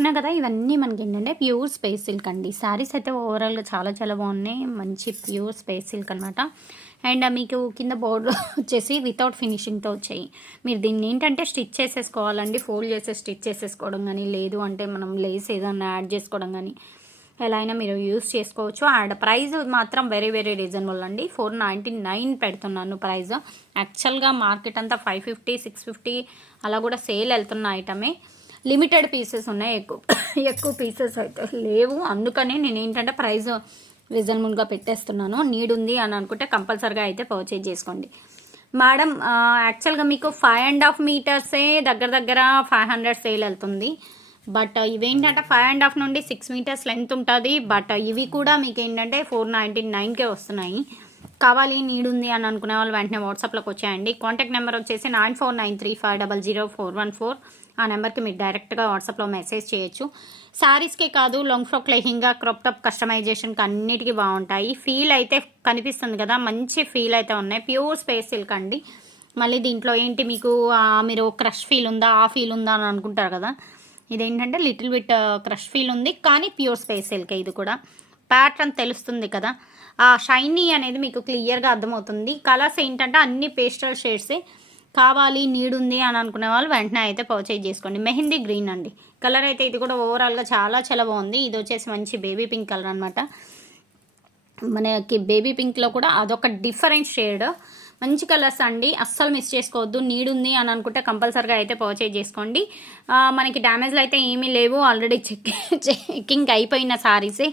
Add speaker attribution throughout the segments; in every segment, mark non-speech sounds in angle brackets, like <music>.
Speaker 1: చూస్తున్నా కదా ఇవన్నీ మనకి ఏంటంటే ప్యూర్ స్పేస్ సిల్క్ అండి. శారీస్ అయితే ఓవరాల్గా చాలా చాలా బాగున్నాయి. మంచి ప్యూర్ స్పేస్ సిల్క్ అనమాట అండ్ మీకు కింద బోర్డు <laughs> వచ్చేసి వితౌట్ ఫినిషింగ్తో వచ్చాయి. మీరు దీన్ని ఏంటంటే స్టిచ్ చేసేసుకోవాలండి. ఫోల్డ్ చేసి స్టిచ్ చేసేసుకోవడం కానీ లేదు అంటే మనం లేస్ ఏదన్నా యాడ్ చేసుకోవడం కానీ ఎలా అయినా మీరు యూస్ చేసుకోవచ్చు. అండ్ ప్రైస్ మాత్రం వెరీ వెరీ రీజనబుల్ అండి. ఫోర్ నైంటీ నైన్ పెడుతున్నాను ప్రైస్. యాక్చువల్గా మార్కెట్ అంతా ఫైవ్ ఫిఫ్టీ సిక్స్ ఫిఫ్టీ అలా కూడా సేల్ వెళ్తున్న ఐటమే. లిమిటెడ్ పీసెస్ ఉన్నాయి ఎక్కువ. ఎక్కువ పీసెస్ అయితే లేవు. అందుకని నేను ఏంటంటే ప్రైస్ రీజనబుల్గా పెట్టేస్తున్నాను. నీడ్ ఉంది అని అనుకుంటే కంపల్సరిగా అయితే పర్చేజ్ చేసుకోండి. మేడం యాక్చువల్గా మీకు ఫైవ్ అండ్ హాఫ్ మీటర్సే దగ్గర దగ్గర ఫైవ్ హండ్రెడ్ సేల్ వెళ్తుంది. బట్ ఇవేంటంటే ఫైవ్ అండ్ హాఫ్ నుండి సిక్స్ మీటర్స్ లెంత్ ఉంటుంది. బట్ ఇవి కూడా మీకు ఏంటంటే ఫోర్ నైంటీ నైన్కే వస్తున్నాయి. కావాలి నీడ్ ఉంది అని అనుకునే వాళ్ళు వెంటనే వాట్సాప్లోకి వచ్చేయండి. కాంటాక్ట్ నెంబర్ వచ్చేసి nine four nine three five double zero four one four ఆ నెంబర్కి మీరు డైరెక్ట్గా వాట్సాప్లో మెసేజ్ చేయొచ్చు. శారీస్కే కాదు long frock lehenga crop top కస్టమైజేషన్కి అన్నిటికీ బాగుంటాయి. ఫీల్ అయితే కనిపిస్తుంది కదా మంచి ఫీల్ అయితే ఉన్నాయి. ప్యూర్ స్పేస్ సిల్క్ అండి. మళ్ళీ దీంట్లో ఏంటి మీకు మీరు క్రష్ ఫీల్ ఉందా ఆ ఫీల్ ఉందా అని అనుకుంటారు కదా. ఇదేంటంటే లిటిల్ బిట్ క్రష్ ఫీల్ ఉంది కానీ ప్యూర్ స్పేస్ సిల్క్ ఇది కూడా. ప్యాటర్న్ తెలుస్తుంది కదా. ఆ షైనీ అనేది మీకు క్లియర్గా అర్థమవుతుంది. కలర్స్ ఏంటంటే అన్ని పేస్టల్ షేడ్సే కావాలి నీడుంది అని అనుకునే వాళ్ళు వెంటనే అయితే పర్చేజ్ చేసుకోండి. మెహందీ గ్రీన్ అండి. కలర్ అయితే ఇది కూడా ఓవరాల్గా చాలా చాలా బాగుంది ఇది వచ్చేసి మంచి బేబీ పింక్ కలర్ అనమాట మనకి బేబీ పింక్లో కూడా అదొక డిఫరెంట్ షేడ్ మంచి కలర్స్ అండి. అస్సలు మిస్ చేసుకోవద్దు. నీడ్ ఉంది అని అనుకుంటే కంపల్సరీగా అయితే పర్చేజ్ చేసుకోండి. మనకి డ్యామేజ్లు అయితే ఏమీ లేవు. ఆల్రెడీ చెక్ చెక్కింగ్ అయిపోయిన సారీసే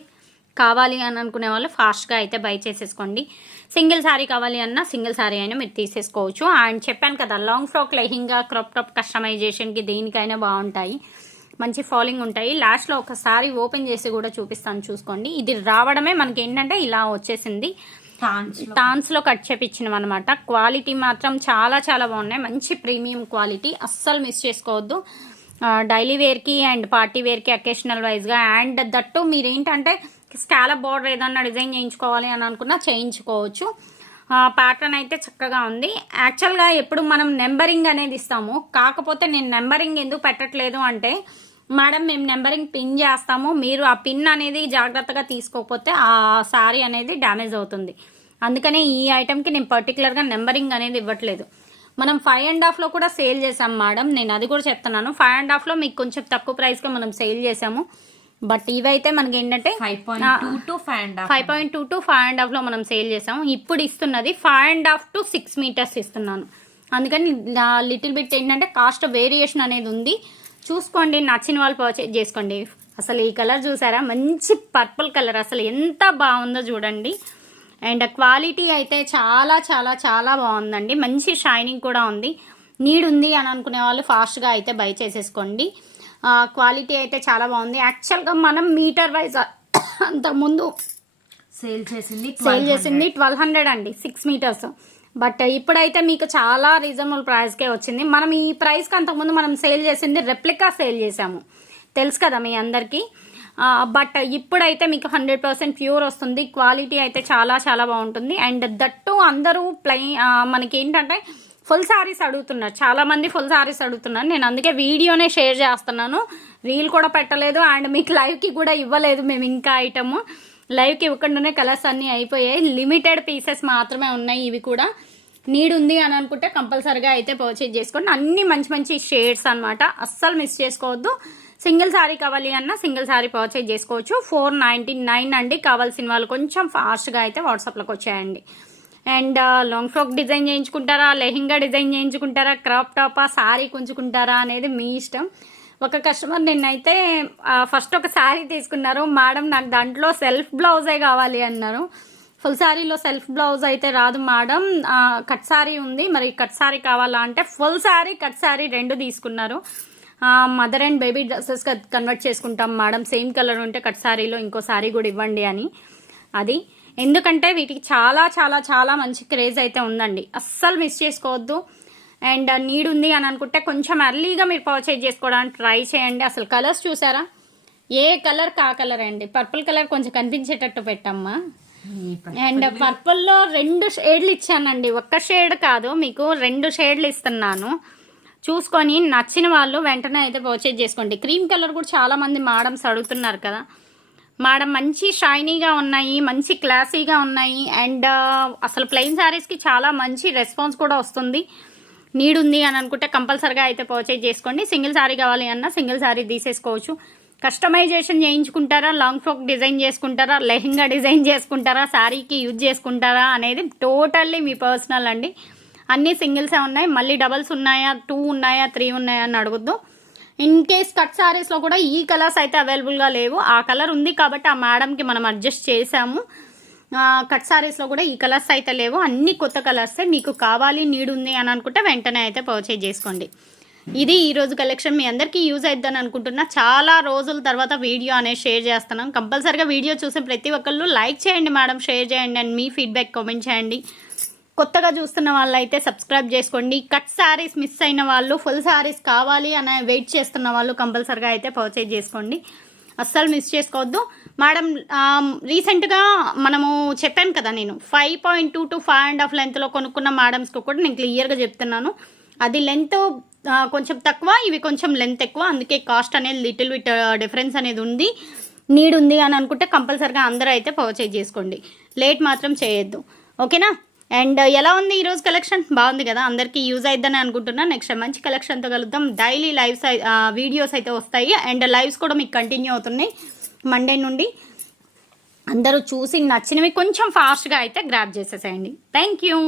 Speaker 1: కావాలి అని అనుకునే వాళ్ళు ఫాస్ట్గా అయితే బై చేసేసుకోండి. సింగిల్ శారీ కావాలి అన్నా సింగిల్ శారీ అయినా మీరు తీసేసుకోవచ్చు. అండ్ చెప్పాను కదా long frock lehenga crop top కస్టమైజేషన్కి దేనికైనా బాగుంటాయి. మంచి ఫాలింగ్ ఉంటాయి. లాస్ట్లో ఒకసారి ఓపెన్ చేసి కూడా చూపిస్తాను చూసుకోండి. ఇది రావడమే మనకి ఏంటంటే ఇలా వచ్చేసింది. టాన్స్లో కట్ చేపించినాం అనమాట క్వాలిటీ మాత్రం చాలా చాలా బాగున్నాయి. మంచి ప్రీమియం క్వాలిటీ. అస్సలు మిస్ చేసుకోవద్దు. డైలీ వేర్కి అండ్ పార్టీ వేర్కి అకేషనల్ వైజ్గా అండ్ దట్టు మీరు ఏంటంటే స్కాలప్ బార్డర్ ఏదన్నా డిజైన్ చేయించుకోవాలి అని అనుకున్నా చేయించుకోవచ్చు. ప్యాటర్న్ అయితే చక్కగా ఉంది. యాక్చువల్గా ఎప్పుడు మనం నెంబరింగ్ అనేది ఇస్తాము. కాకపోతే నేను నెంబరింగ్ ఎందుకు పెట్టట్లేదు అంటే మేడం మేము నెంబరింగ్ పిన్ చేస్తాము. మీరు ఆ పిన్ అనేది జాగ్రత్తగా తీసుకోకపోతే ఆ శారీ అనేది డ్యామేజ్ అవుతుంది. అందుకనే ఈ ఐటెంకి నేను పర్టికులర్గా నెంబరింగ్ అనేది ఇవ్వట్లేదు. మనం ఫైవ్ అండ్ హాఫ్లో కూడా సేల్ చేసాం మేడం. నేను అది కూడా చెప్తున్నాను. ఫైవ్ అండ్ హాఫ్లో మీకు కొంచెం తక్కువ ప్రైస్గా మనం సేల్ చేసాము బట్ ఇవైతే మనకి ఏంటంటే
Speaker 2: five point two to five and
Speaker 1: హాఫ్లో మనం సేల్ చేసాం ఇప్పుడు ఇస్తున్నది five and half to six metres ఇస్తున్నాను. అందుకని లిటిల్ బిట్ ఏంటంటే కాస్ట్ వేరియేషన్ అనేది ఉంది. చూసుకోండి నచ్చిన వాళ్ళు పర్చేజ్ చేసుకోండి. అసలు ఈ కలర్ చూసారా? మంచి పర్పుల్ కలర్. అసలు ఎంత బాగుందో చూడండి. అండ్ క్వాలిటీ అయితే చాలా చాలా చాలా బాగుందండి. మంచి షైనింగ్ కూడా ఉంది. నీడ్ ఉంది అని అనుకునే వాళ్ళు ఫాస్ట్గా అయితే బై చేసేసుకోండి. క్వాలిటీ అయితే చాలా బాగుంది. యాక్చువల్గా మనం మీటర్ వైజ్ అంతకుముందు
Speaker 2: సేల్ చేసింది
Speaker 1: సేల్ చేసింది ట్వెల్వ్ హండ్రెడ్ అండి సిక్స్ మీటర్స్ బట్ ఇప్పుడైతే మీకు చాలా రీజనబుల్ ప్రైస్కే వచ్చింది. మనం ఈ ప్రైస్కి అంతకుముందు మనం సేల్ చేసింది రెప్లికా సేల్ చేసాము తెలుసు కదా మీ అందరికీ? బట్ ఇప్పుడైతే మీకు హండ్రెడ్ పర్సెంట్ ప్యూర్ వస్తుంది. క్వాలిటీ అయితే చాలా చాలా బాగుంటుంది. అండ్ దట్టు అందరూ ప్లై మనకి ఏంటంటే ఫుల్ శారీస్ అడుగుతున్నారు. చాలామంది ఫుల్ శారీస్ అడుగుతున్నారు. నేను అందుకే వీడియోనే షేర్ చేస్తున్నాను. రీల్ కూడా పెట్టలేదు అండ్ మీకు లైవ్కి కూడా ఇవ్వలేదు మేము ఇంకా ఐటము. లైవ్కి ఇవ్వకుండానే కలర్స్ అన్నీ అయిపోయాయి. లిమిటెడ్ పీసెస్ మాత్రమే ఉన్నాయి ఇవి కూడా. నీడ్ ఉంది అని అనుకుంటే కంపల్సరిగా అయితే పర్చేజ్ చేసుకోండి. అన్ని మంచి మంచి షేడ్స్ అనమాట అస్సలు మిస్ చేసుకోవద్దు. సింగిల్ శారీ కావాలి అన్న సింగిల్ శారీ పర్చేజ్ చేసుకోవచ్చు. ఫోర్ నైంటీ నైన్ అండి. కావాల్సిన వాళ్ళు కొంచెం ఫాస్ట్గా అయితే వాట్సాప్లోకి వచ్చేయండి. అండ్ లాంగ్ ఫ్రాక్ డిజైన్ చేయించుకుంటారా? లెహింగా డిజైన్ చేయించుకుంటారా? క్రాప్ టాపా? శారీ కొంచుకుంటారా? అనేది మీ ఇష్టం. ఒక కస్టమర్ నిన్నైతే ఫస్ట్ ఒక శారీ తీసుకున్నారు. మేడం నాకు దాంట్లో సెల్ఫ్ బ్లౌజే కావాలి అన్నారు. ఫుల్ శారీలో సెల్ఫ్ బ్లౌజ్ అయితే రాదు మేడం. కట్ శారీ ఉంది. మరి కట్ శారీ కావాలా అంటే ఫుల్ శారీ కట్ శారీ రెండు తీసుకున్నారు. Mother and baby dresses convert చేసుకుంటాం మేడం. సేమ్ కలర్ ఉంటే కట్ శారీలో ఇంకో శారీ కూడా ఇవ్వండి అని. అది. ఎందుకంటే వీటికి చాలా చాలా చాలా మంచి క్రేజ్ అయితే ఉందండి. అస్సలు మిస్ చేసుకోవద్దు. అండ్ నీడ్ ఉంది అని అనుకుంటే కొంచెం ఎర్లీగా మీరు పర్చేజ్ చేసుకోవడానికి ట్రై చేయండి. అసలు కలర్స్ చూసారా? ఏ కలర్ కా కలర్ అండి? పర్పుల్ కలర్ కొంచెం కనిపించేటట్టు పెట్టమ్మా. అండ్ పర్పుల్లో రెండు షేడ్లు ఇచ్చానండి. ఒక్క షేడ్ కాదు మీకు రెండు షేడ్లు ఇస్తున్నాను. చూసుకొని నచ్చిన వాళ్ళు వెంటనే అయితే పర్చేజ్ చేసుకోండి. క్రీమ్ కలర్ కూడా చాలామంది మేడమ్స్ అడుగుతున్నారు కదా. మాడ మంచి షైనీగా ఉన్నాయి మంచి క్లాసీగా ఉన్నాయి అండ్ అసలు ప్లెయిన్ శారీస్కి చాలా మంచి రెస్పాన్స్ కూడా వస్తుంది. నీడ్ ఉంది అని అనుకుంటే కంపల్సరిగా అయితే పర్చేజ్ చేసుకోండి. సింగిల్ శారీ కావాలి అన్నా సింగిల్ శారీ తీసేసుకోవచ్చు. కస్టమైజేషన్ చేయించుకుంటారా? లాంగ్ ఫ్రాక్ డిజైన్ చేసుకుంటారా? లెహంగా డిజైన్ చేసుకుంటారా? శారీకి యూజ్ చేసుకుంటారా? అనేది టోటల్లీ మీ పర్సనల్ అండి. అన్నీ సింగిల్సే ఉన్నాయి. మళ్ళీ డబల్స్ ఉన్నాయా? టూ ఉన్నాయా? త్రీ ఉన్నాయా? అని అడగొద్దు. ఇన్ కేస్ కట్ శారీస్లో కూడా ఈ కలర్స్ అయితే అవైలబుల్గా లేవు. ఆ కలర్ ఉంది కాబట్టి ఆ మేడంకి మనం అడ్జస్ట్ చేసాము. కట్ శారీస్లో కూడా ఈ కలర్స్ అయితే లేవు. అన్ని కొత్త కలర్సే మీకు కావాలి నీడ్ ఉంది అని అనుకుంటే వెంటనే అయితే పర్చేజ్ చేసుకోండి. ఇది ఈరోజు కలెక్షన్ మీ అందరికీ యూజ్ అవుతుందని అనుకుంటున్నా. చాలా రోజుల తర్వాత వీడియో అనేది షేర్ చేస్తున్నాం. కంపల్సరిగా వీడియో చూసిన ప్రతి ఒక్కళ్ళు లైక్ చేయండి మేడం షేర్ చేయండి అండ్ మీ ఫీడ్బ్యాక్ కామెంట్ చేయండి. కొత్తగా చూస్తున్న వాళ్ళు అయితే సబ్స్క్రైబ్ చేసుకోండి. కట్ శారీస్ మిస్ అయిన వాళ్ళు ఫుల్ శారీస్ కావాలి అని వెయిట్ చేస్తున్న వాళ్ళు కంపల్సరిగా అయితే పర్చేజ్ చేసుకోండి. అస్సలు మిస్ చేసుకోవద్దు. మేడం రీసెంట్గా మనము చెప్పాను కదా నేను five point two to five and half లెంత్లో కొనుక్కున్న మేడమ్స్కి కూడా నేను క్లియర్గా చెప్తున్నాను. అది లెంత్ కొంచెం తక్కువ ఇవి కొంచెం లెంత్ ఎక్కువ అందుకే కాస్ట్ అనేది లిటిల్ విట్ డిఫరెన్స్ అనేది ఉంది నీడ్ ఉంది అని అనుకుంటే కంపల్సరిగా అందరూ అయితే పర్చేజ్ చేసుకోండి. లేట్ మాత్రం చేయొద్దు. ఓకేనా? అండ్ ఎలా ఉంది ఈరోజు కలెక్షన్? బాగుంది కదా? అందరికీ యూజ్ అవుతుందని అనుకుంటున్నా. నెక్స్ట్ మంచి కలెక్షన్తో కలుద్దాం. డైలీ లైవ్స్ వీడియోస్ అయితే వస్తాయి. అండ్ లైవ్స్ కూడా మీకు కంటిన్యూ అవుతున్నాయి. మండే నుండి అందరూ చూసి నచ్చినవి కొంచెం ఫాస్ట్గా అయితే గ్రాప్ చేసేసేయండి. Thank you